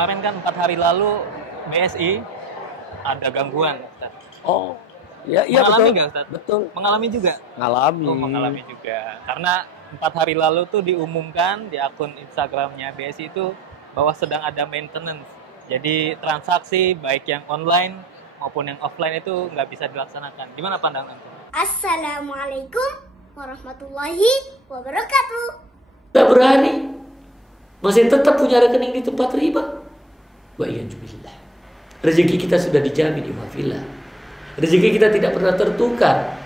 kemarin kan 4 hari lalu BSI ada gangguan, Ustaz. Oh, ya, iya Mengalami betul. nggak, Ustaz? Betul. Mengalami juga? Ngalami. Oh, mengalami juga. Karena 4 hari lalu tuh diumumkan di akun Instagramnya BSI itu bahwa sedang ada maintenance. Jadi transaksi baik yang online maupun yang offline itu nggak bisa dilaksanakan. Gimana pandangan Anda? Assalamualaikum warahmatullahi wabarakatuh. Kita berani masih tetap punya rekening di tempat riba. Wa iyyazubillah. Rezeki kita sudah dijamin iwafillah. Rezeki kita tidak pernah tertukar.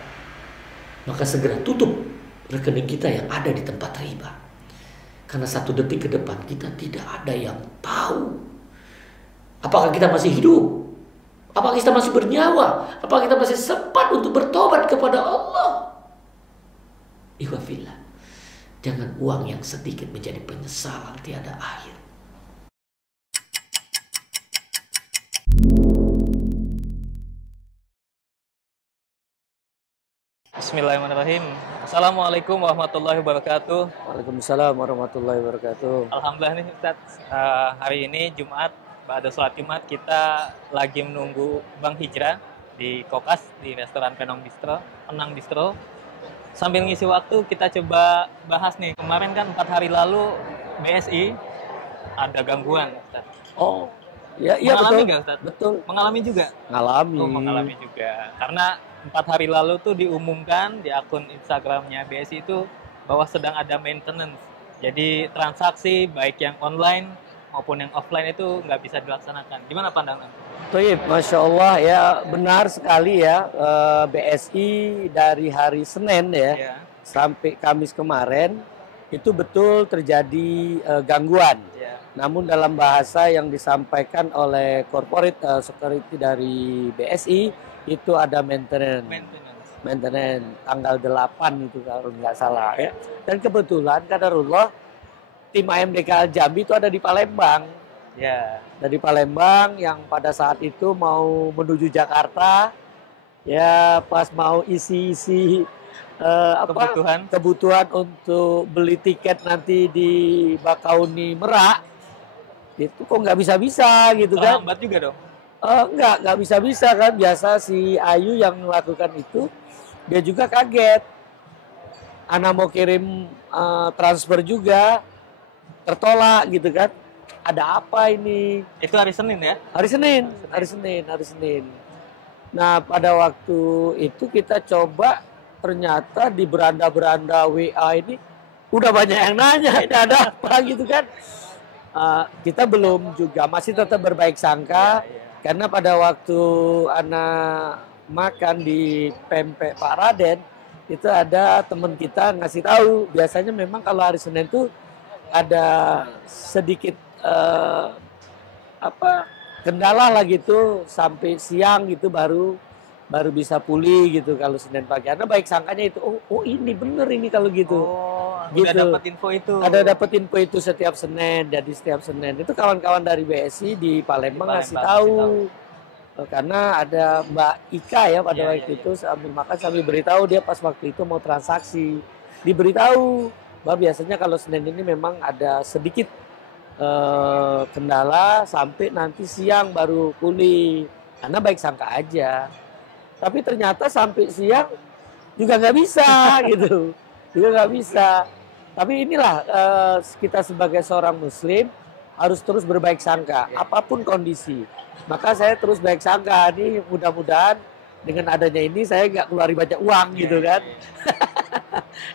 Maka segera tutup rekening kita yang ada di tempat riba. Karena 1 detik ke depan kita tidak ada yang tahu apakah kita masih hidup, apakah kita masih bernyawa, apakah kita masih sempat untuk bertobat kepada Allah. Ikhwafillah, jangan uang yang sedikit menjadi penyesalan tiada akhir. Bismillahirrahmanirrahim. Assalamualaikum warahmatullahi wabarakatuh. Waalaikumsalam warahmatullahi wabarakatuh. Alhamdulillah nih Ustaz, hari ini Jumat, pada sholat Jumat kita lagi menunggu Bang Hijrah di Kokas, di restoran Penang Bistro. Sambil ngisi waktu kita coba bahas nih, kemarin kan 4 hari lalu BSI ada gangguan, Ustaz. Oh, ya, iya mengalami betul. nggak, Ustaz? Betul. Mengalami juga? Ngalami. Oh, mengalami juga. Karena 4 hari lalu tuh diumumkan di akun Instagramnya BSI itu bahwa sedang ada maintenance. Jadi transaksi baik yang online maupun yang offline itu nggak bisa dilaksanakan. Gimana pandangan Anda? Toyib, Masya Allah ya, benar sekali ya. BSI dari hari Senin ya, Ya. sampai Kamis kemarin itu betul terjadi gangguan. Ya. Namun dalam bahasa yang disampaikan oleh corporate security dari BSI itu ada maintenance tanggal 8 itu kalau nggak salah ya. Dan kebetulan kadarullah tim AMDK Jambi itu ada di Palembang. Ya. Dari Palembang yang pada saat itu mau menuju Jakarta, ya pas mau isi kebutuhan untuk beli tiket nanti di Bakauni Merak, itu kok nggak bisa gitu kan? Lambat juga dong. Nggak bisa kan. Biasa si Ayu yang melakukan itu, dia juga kaget. Ana mau kirim transfer juga, tertolak gitu kan. Ada apa ini? Itu hari Senin ya? Hari Senin. Nah, pada waktu itu kita coba, ternyata di beranda-beranda WA ini udah banyak yang nanya, ada apa gitu kan. Kita belum juga, masih tetap berbaik sangka. Karena pada waktu anak makan di pempek Pak Raden, itu ada teman kita ngasih tahu, biasanya memang kalau hari Senin itu ada sedikit kendala lah gitu, sampai siang gitu baru bisa pulih gitu kalau Senin pagi. Karena baik sangkanya itu, oh ini bener ini kalau gitu. Gitu. Udah dapat info itu. Ada dapat info itu setiap Senin. Jadi setiap Senin itu kawan-kawan dari BSI di Palembang ngasih tahu. Karena ada Mbak Ika ya pada waktu itu sambil makan sambil beritahu, dia pas waktu itu mau transaksi. Diberitahu bahwa biasanya kalau Senin ini memang ada sedikit kendala sampai nanti siang baru pulih. Karena baik sangka aja. Tapi ternyata sampai siang juga nggak bisa gitu. Juga nggak bisa. Tapi inilah kita sebagai seorang muslim harus terus berbaik sangka apapun kondisi. Maka saya terus baik sangka nih, mudah-mudahan dengan adanya ini saya nggak keluarin banyak uang gitu kan.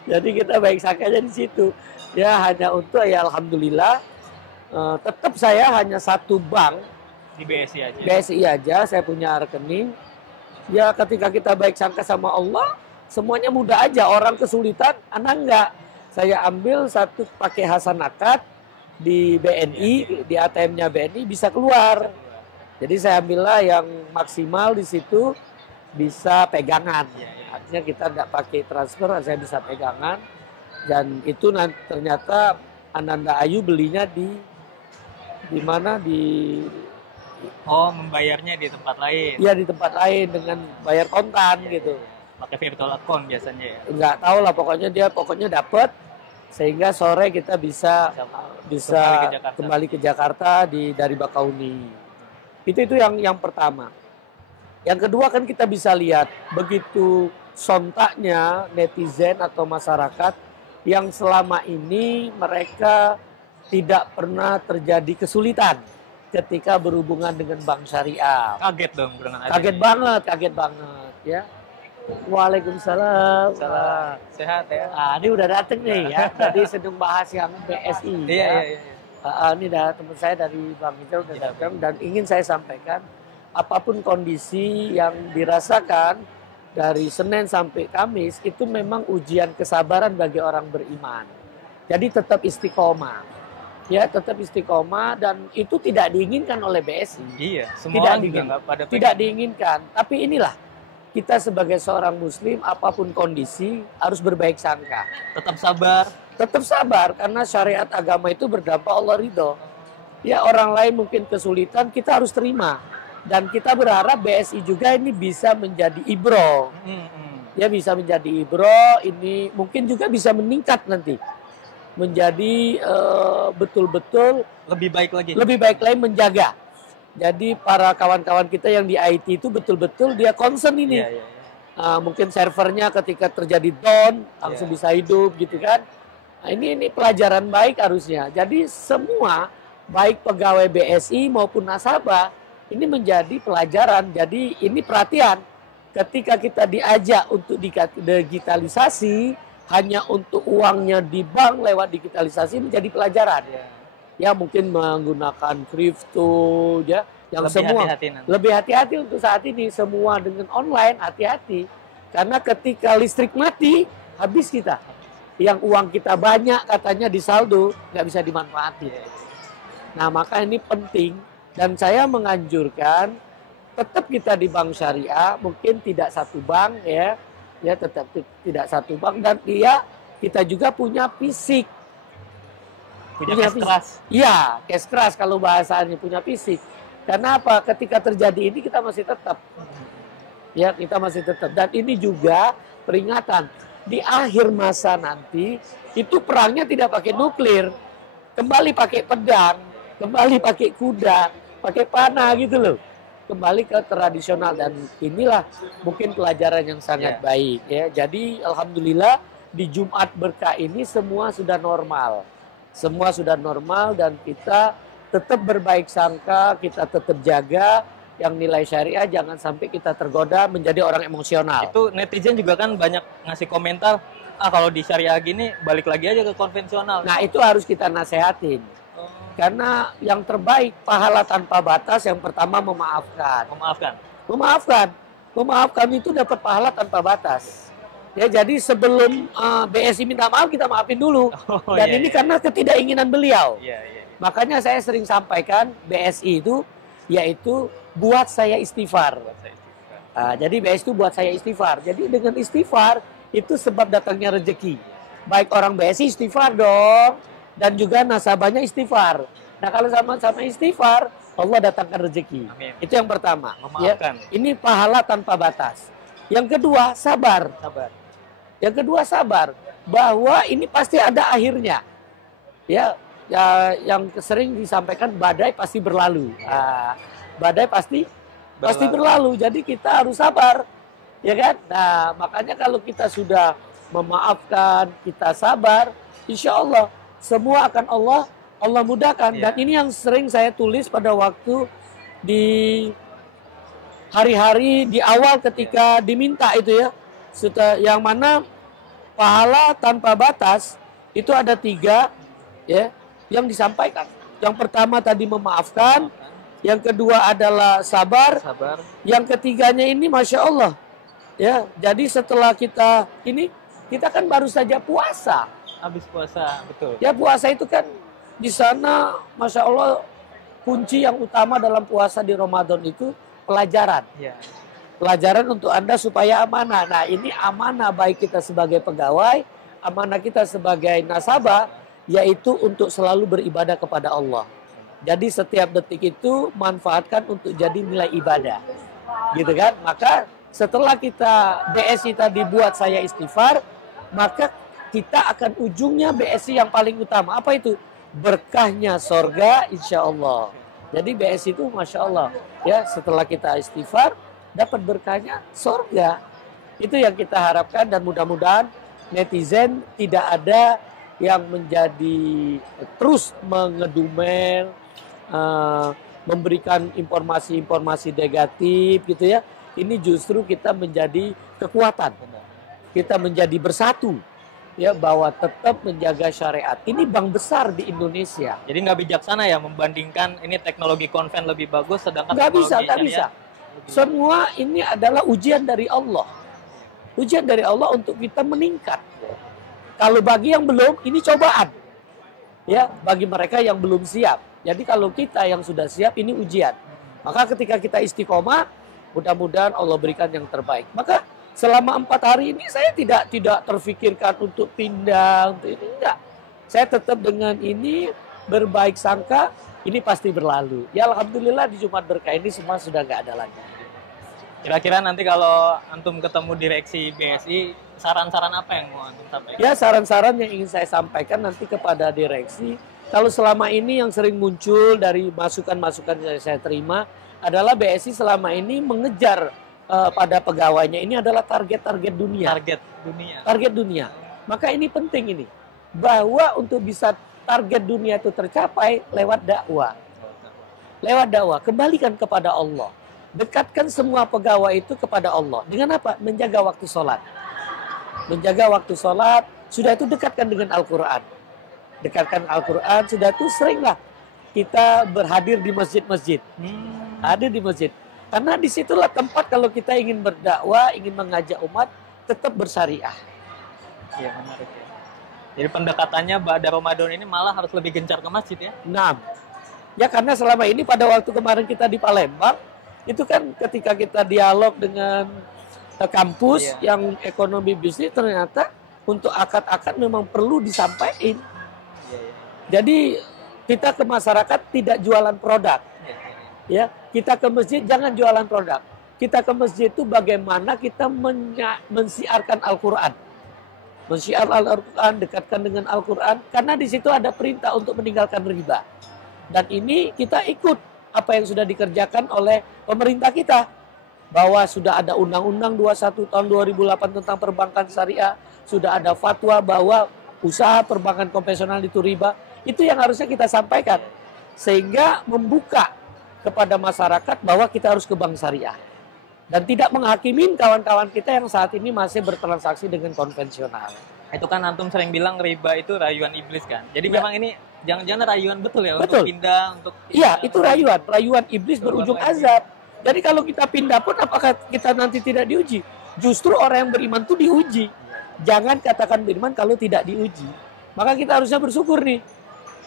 Jadi kita baik sangkanya di situ. Ya hanya untuk ya alhamdulillah tetap saya hanya satu bank di BSI aja. BSI aja saya punya rekening. Ya ketika kita baik sangka sama Allah, semuanya mudah aja. Orang kesulitan, anak enggak. Saya ambil satu pakai Hasanakat di BNI, di ATM-nya BNI bisa keluar. Jadi saya ambillah yang maksimal di situ bisa pegangan. Artinya kita enggak pakai transfer, saya bisa pegangan. Dan itu ternyata Ananda Ayu belinya di mana membayarnya di tempat lain. Iya, di tempat lain dengan bayar kontan gitu. Pakai virtual account biasanya ya. Enggak tahu lah, pokoknya dia dapat sehingga sore kita bisa kembali ke Jakarta dari Bakauni. Itu yang pertama. Yang kedua kan kita bisa lihat begitu sontaknya netizen atau masyarakat yang selama ini mereka tidak pernah terjadi kesulitan ketika berhubungan dengan bank syariah. Kaget dong dengan adanya. Kaget banget ya. Waalaikumsalam. Salam. Sehat ya. Ini udah dateng nih ya. Tadi sedang bahas yang BSI. Iya. Ini teman saya dari Bank Hijrah udah datang dan ingin saya sampaikan apapun kondisi yang dirasakan dari Senin sampai Kamis itu memang ujian kesabaran bagi orang beriman. Jadi tetap istiqomah. Ya, tetap istiqomah dan itu tidak diinginkan oleh BSI. Iya, semua orang juga nggak pada tidak diinginkan. Tapi inilah kita sebagai seorang muslim apapun kondisi harus berbaik sangka. Tetap sabar. Tetap sabar karena syariat agama itu berdampak Allah ridho. Ya, orang lain mungkin kesulitan, kita harus terima. Dan kita berharap BSI juga ini bisa menjadi ibro. Ya, bisa menjadi ibro, ini mungkin juga bisa meningkat nanti. Menjadi betul-betul lebih baik lagi. Lebih baik lagi menjaga. Jadi para kawan-kawan kita yang di IT itu betul-betul dia concern ini. Iya. Mungkin servernya ketika terjadi down langsung bisa hidup gitu kan. Nah, ini pelajaran baik harusnya. Jadi semua baik pegawai BSI maupun nasabah ini menjadi pelajaran. Jadi ini perhatian ketika kita diajak untuk digitalisasi hanya untuk uangnya di bank lewat digitalisasi menjadi pelajaran. Ya mungkin menggunakan kripto ya yang lebih semua hati-hati lebih hati-hati untuk saat ini semua dengan online hati-hati karena ketika listrik mati habis kita yang uang kita banyak katanya di saldo nggak bisa dimanfaatkan. Nah maka ini penting dan saya menganjurkan tetap kita di bank syariah mungkin tidak satu bank ya tetap tidak satu bank dan kita juga punya fisik. Punya cash keras. Iya, cash keras kalau bahasanya punya fisik. Karena apa? Ketika terjadi ini kita masih tetap. Ya, kita masih tetap. Dan ini juga peringatan. Di akhir masa nanti, itu perangnya tidak pakai nuklir. Kembali pakai pedang, kembali pakai kuda, pakai panah gitu loh. Kembali ke tradisional. Dan inilah mungkin pelajaran yang sangat baik. Ya. Jadi, alhamdulillah, di Jumat Berkah ini semua sudah normal. Semua sudah normal dan kita tetap berbaik sangka, kita tetap jaga yang nilai syariah, jangan sampai kita tergoda menjadi orang emosional. Itu netizen juga kan banyak ngasih komentar, kalau di syariah gini balik lagi aja ke konvensional. Nah itu harus kita nasehatin. Karena yang terbaik pahala tanpa batas yang pertama memaafkan. Memaafkan itu dapat pahala tanpa batas. Ya, jadi sebelum BSI minta maaf kita maafin dulu. Dan ini karena ketidakinginan beliau. Makanya saya sering sampaikan BSI itu yaitu buat saya istighfar. Jadi BSI itu buat saya istighfar. Jadi dengan istighfar itu sebab datangnya rezeki. Baik orang BSI istighfar dong dan juga nasabahnya istighfar. Nah kalau sama-sama istighfar Allah datangkan rezeki. Amin. Itu yang pertama. Memaafkan. Ya, ini pahala tanpa batas. Yang kedua sabar. Yang kedua sabar bahwa ini pasti ada akhirnya. Ya yang sering disampaikan badai pasti berlalu. Badai pasti berlalu. Jadi kita harus sabar. Ya kan? Nah, makanya kalau kita sudah memaafkan, kita sabar, insya Allah semua akan Allah mudahkan. Dan ini yang sering saya tulis pada waktu di hari-hari di awal ketika diminta itu ya. Yang mana pahala tanpa batas itu ada 3 ya yang disampaikan. Yang pertama tadi memaafkan, yang kedua adalah sabar. Yang ketiganya ini masya Allah ya. Jadi setelah kita kan baru saja puasa. Habis puasa, betul. Ya puasa itu kan di sana masya Allah kunci yang utama dalam puasa di Ramadan itu pelajaran. Pelajaran untuk Anda supaya amanah. Nah ini amanah baik kita sebagai pegawai, amanah kita sebagai nasabah, yaitu untuk selalu beribadah kepada Allah. Jadi setiap detik itu manfaatkan untuk jadi nilai ibadah. Gitu kan? Maka setelah kita BSI tadi buat saya istighfar, maka kita akan ujungnya BSI yang paling utama. Apa itu? Berkahnya sorga insya Allah. Jadi BSI itu Masya Allah. Ya, setelah kita istighfar, dapat berkahnya sorga. Itu yang kita harapkan dan mudah-mudahan netizen tidak ada yang menjadi terus mengedumel, memberikan informasi-informasi negatif gitu ya. Ini justru kita menjadi kekuatan. Kita menjadi bersatu ya, bahwa tetap menjaga syariat. Ini bank besar di Indonesia. Jadi nggak bijaksana ya membandingkan ini teknologi konven lebih bagus sedangkan Nggak teknologi bisa, nggak bisa. syariah Semua ini adalah ujian dari Allah. Ujian dari Allah untuk kita meningkat. Kalau bagi yang belum, ini cobaan. Ya, bagi mereka yang belum siap. Jadi kalau kita yang sudah siap, ini ujian. Maka ketika kita istiqomah, mudah-mudahan Allah berikan yang terbaik. Maka selama 4 hari ini saya tidak terfikirkan untuk pindah, untuk ini enggak. Saya tetap dengan ini berbaik sangka, ini pasti berlalu. Ya alhamdulillah di Jumat Berkah ini semua sudah nggak ada lagi. Kira-kira nanti kalau antum ketemu direksi BSI, saran-saran apa yang mau antum sampaikan? Ya saran-saran yang ingin saya sampaikan nanti kepada direksi, kalau selama ini yang sering muncul dari masukan-masukan yang saya terima adalah BSI selama ini mengejar pada pegawainya ini adalah target-target dunia. Target dunia. Target dunia. Maka ini penting ini. Bahwa untuk bisa target dunia itu tercapai lewat dakwah. Lewat dakwah. Kembalikan kepada Allah. Dekatkan semua pegawai itu kepada Allah. Dengan apa? Menjaga waktu sholat. Menjaga waktu sholat. Sudah itu dekatkan dengan Al-Quran. Dekatkan Al-Quran. Sudah itu seringlah kita berhadir di masjid-masjid. Hadir di masjid. Karena disitulah tempat kalau kita ingin berdakwah, ingin mengajak umat, tetap bersyariah. Iya, menarik ya. Jadi pendekatannya pada Ramadan ini malah harus lebih gencar ke masjid ya? Nah, ya karena selama ini pada waktu kemarin kita di Palembang, itu kan ketika kita dialog dengan kampus yang ekonomi bisnis, ternyata untuk akad-akad memang perlu disampaikan. Jadi kita ke masyarakat tidak jualan produk. Ya, kita ke masjid jangan jualan produk. Kita ke masjid itu bagaimana kita mensiarkan Al-Quran. Mensiar Al-Quran, dekatkan dengan Al-Quran. Karena di situ ada perintah untuk meninggalkan riba. Dan ini kita ikut apa yang sudah dikerjakan oleh pemerintah kita. Bahwa sudah ada Undang-Undang 21 tahun 2008 tentang perbankan syariah. Sudah ada fatwa bahwa usaha perbankan konvensional itu riba. Itu yang harusnya kita sampaikan. Sehingga membuka kepada masyarakat bahwa kita harus ke bank syariah. Dan tidak menghakimin kawan-kawan kita yang saat ini masih bertransaksi dengan konvensional. Itu kan antum sering bilang riba itu rayuan iblis kan. Jadi memang ini jangan-jangan rayuan betul ya betul. Untuk pindah, untuk... Iya, itu rayuan. Rayuan iblis berujung azab. Jadi kalau kita pindah pun apakah kita nanti tidak diuji? Justru orang yang beriman itu diuji. Jangan katakan beriman kalau tidak diuji. Maka kita harusnya bersyukur nih.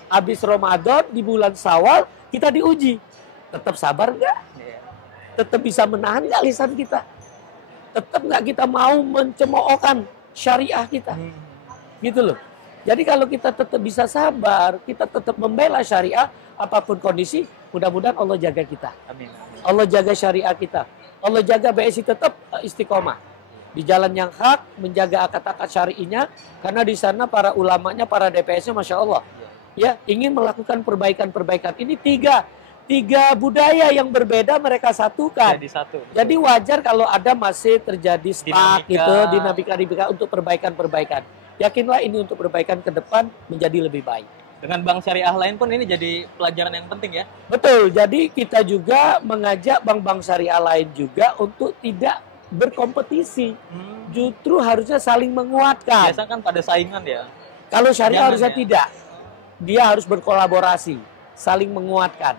Habis Ramadan di bulan Syawal kita diuji. Tetap sabar nggak? Tetap bisa menahan nggak lisan kita? Tetap nggak kita mau mencemoohkan syariah kita? Gitu loh. Jadi kalau kita tetap bisa sabar, kita tetap membela syariah, apapun kondisi, mudah-mudahan Allah jaga kita. Amin. Allah jaga syariah kita. Allah jaga BSI tetap istiqomah. Di jalan yang hak, menjaga akad-akad syari'inya, karena di sana para ulamanya, para DPS-nya, Masya Allah. Ya, ingin melakukan perbaikan-perbaikan. Ini tiga budaya yang berbeda mereka satukan. Jadi satu. Jadi wajar kalau ada masih terjadi stuck gitu, dinamika untuk perbaikan-perbaikan. Yakinlah ini untuk perbaikan ke depan menjadi lebih baik. Dengan bank syariah lain pun ini jadi pelajaran yang penting ya. Betul. Jadi kita juga mengajak bank-bank syariah lain juga untuk tidak berkompetisi. Justru harusnya saling menguatkan. Biasa kan pada saingan ya. Kalau syariah harusnya ya. tidak. Dia harus berkolaborasi, saling menguatkan.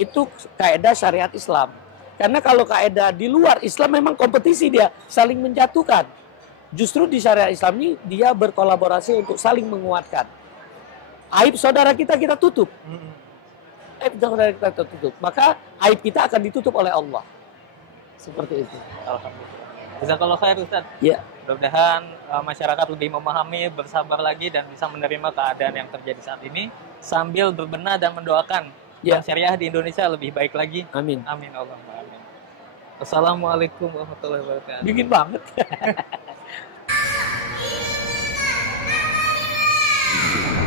Itu kaidah syariat Islam. Karena kalau kaidah di luar Islam memang kompetisi dia, saling menjatuhkan. Justru di syariat Islam ini dia berkolaborasi untuk saling menguatkan. Aib saudara kita tutup. Aib saudara kita tutup. Maka aib kita akan ditutup oleh Allah. Seperti itu. Alhamdulillah. Jazakallahu khair Ustaz. Ya. Mudah-mudahan masyarakat lebih memahami, bersabar lagi dan bisa menerima keadaan yang terjadi saat ini sambil berbenah dan mendoakan bank syariah di Indonesia lebih baik lagi. Amin. Amin Allahumma amin. Assalamualaikum warahmatullahi wabarakatuh. Dingin banget. wabarakatuh.